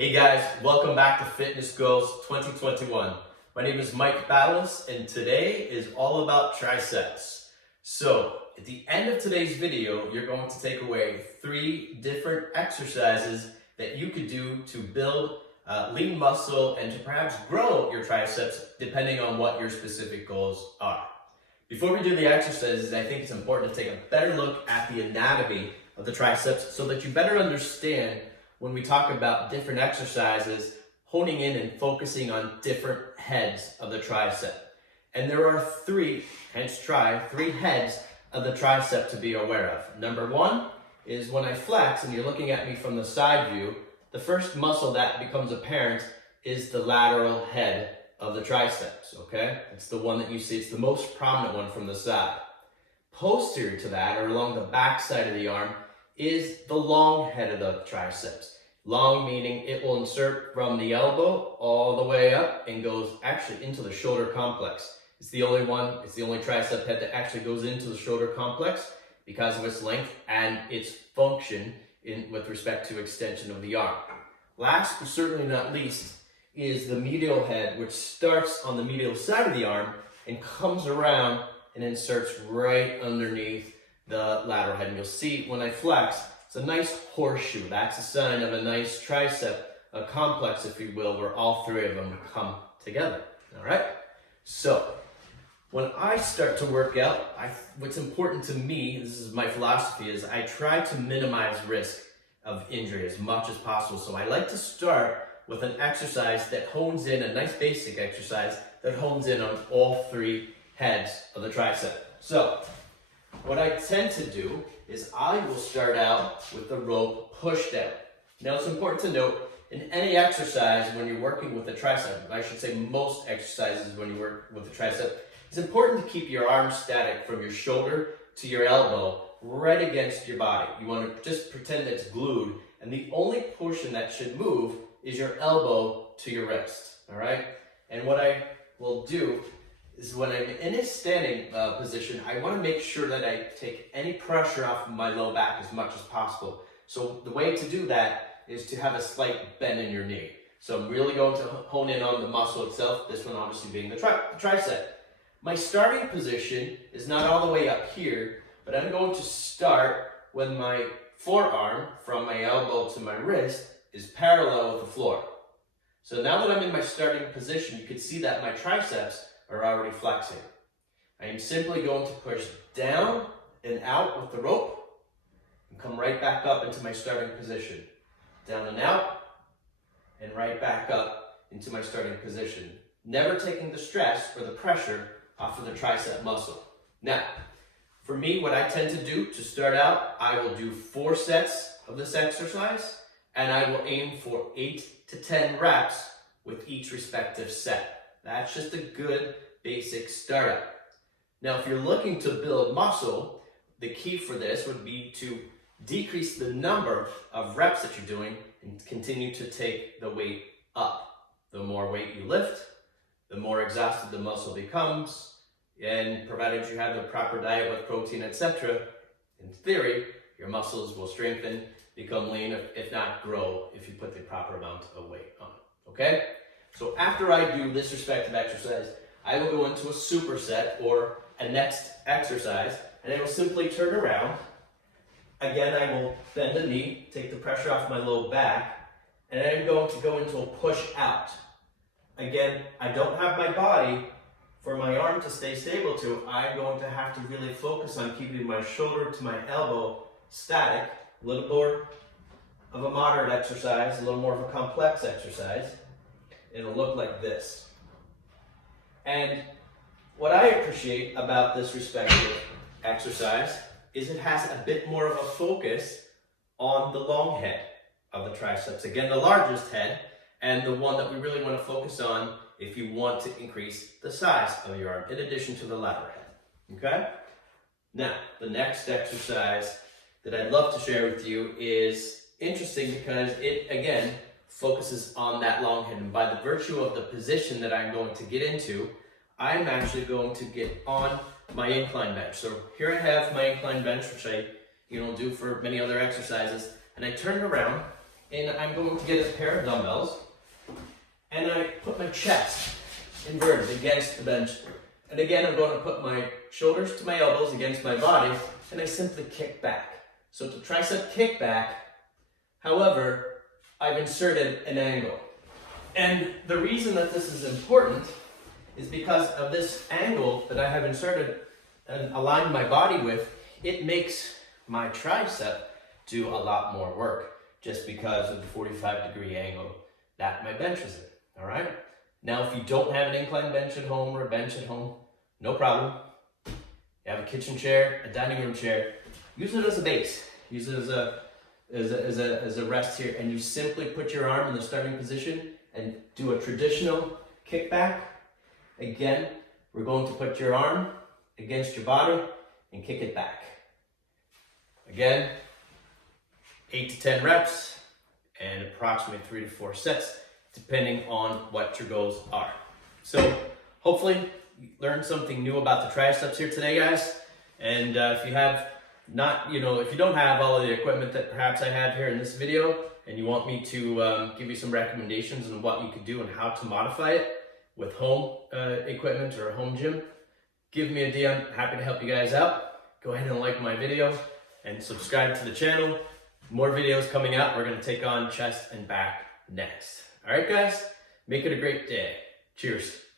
Hey guys, welcome back to Fitness Goals 2021. My name is Mike Ballas and today is all about triceps. So at the end of today's video, you're going to take away 3 different exercises that you could do to build lean muscle and to perhaps grow your triceps depending on what your specific goals are. Before we do the exercises, I think it's important to take a better look at the anatomy of the triceps so that you better understand when we talk about different exercises, honing in and focusing on different heads of the tricep. And there are 3, hence try, 3 heads of the tricep to be aware of. Number 1 is when I flex and you're looking at me from the side view, the first muscle that becomes apparent is the lateral head of the triceps, okay? It's the one that you see, it's the most prominent one from the side. Posterior to that, or along the back side of the arm, is the long head of the triceps. Long meaning it will insert from the elbow all the way up and goes actually into the shoulder complex. It's the only one, it's the only tricep head that actually goes into the shoulder complex because of its length and its function with respect to extension of the arm. Last but certainly not least is the medial head, which starts on the medial side of the arm and comes around and inserts right underneath the lateral head. And you'll see when I flex, it's a nice horseshoe. That's a sign of a nice tricep, a complex, if you will, where all 3 of them come together. All right? So, when I start to work out, what's important to me, this is my philosophy, is I try to minimize risk of injury as much as possible. So I like to start with an exercise that hones in, a nice basic exercise that hones in on all 3 heads of the tricep. So, what I tend to do is I will start out with the rope push down. Now it's important to note, in any exercise when you're working with the tricep, I should say most exercises when you work with the tricep, it's important to keep your arm static from your shoulder to your elbow right against your body. You want to just pretend it's glued, and the only portion that should move is your elbow to your wrist, all right? And what I will do is when I'm in a standing position, I want to make sure that I take any pressure off of my low back as much as possible. So the way to do that is to have a slight bend in your knee. So I'm really going to hone in on the muscle itself, this one obviously being the tricep. My starting position is not all the way up here, but I'm going to start when my forearm from my elbow to my wrist is parallel with the floor. So now that I'm in my starting position, you can see that my triceps are already flexing. I am simply going to push down and out with the rope and come right back up into my starting position. Down and out and right back up into my starting position. Never taking the stress or the pressure off of the tricep muscle. Now, for me, what I tend to do to start out, I will do 4 sets of this exercise and I will aim for 8 to 10 reps with each respective set. That's just a good basic startup. Now, if you're looking to build muscle, the key for this would be to decrease the number of reps that you're doing and continue to take the weight up. The more weight you lift, the more exhausted the muscle becomes, and provided you have the proper diet with protein, etc., in theory, your muscles will strengthen, become lean, if not grow, if you put the proper amount of weight on. Okay? So after I do this respective exercise, I will go into a superset or a next exercise, and I will simply turn around. Again, I will bend the knee, take the pressure off my low back, and I'm going to go into a push out. Again, I don't have my body for my arm to stay stable to. I'm going to have to really focus on keeping my shoulder to my elbow static, a little more of a moderate exercise, a little more of a complex exercise. It'll look like this. And what I appreciate about this respective exercise is it has a bit more of a focus on the long head of the triceps. Again, the largest head and the one that we really want to focus on if you want to increase the size of your arm in addition to the lateral head. Okay? Now, the next exercise that I'd love to share with you is interesting because it, again, focuses on that long head. And by the virtue of the position that I'm going to get into, I'm actually going to get on my incline bench. So here I have my incline bench, which I do for many other exercises, and I turn it around and I'm going to get a pair of dumbbells, and I put my chest inverted against the bench. And again, I'm going to put my shoulders to my elbows against my body, and I simply kick back. So it's a tricep kickback. However, I've inserted an angle. And the reason that this is important is because of this angle that I have inserted and aligned my body with. It makes my tricep do a lot more work just because of the 45-degree angle that my bench is in, all right? Now, if you don't have an incline bench at home or a bench at home, no problem. You have a kitchen chair, a dining room chair, use it as a base. Use it as a rest here, and you simply put your arm in the starting position and do a traditional kickback. Again, we're going to put your arm against your body and kick it back. Again, 8 to 10 reps and approximately 3 to 4 sets, depending on what your goals are. So hopefully you learned something new about the triceps here today, guys. And if you have not, if you don't have all of the equipment that perhaps I have here in this video, and you want me to give you some recommendations on what you could do and how to modify it with home equipment or a home gym, give me a DM. Happy to help you guys out. Go ahead and like my video and subscribe to the channel. More videos coming out. We're going to take on chest and back next. All right, guys, make it a great day. Cheers.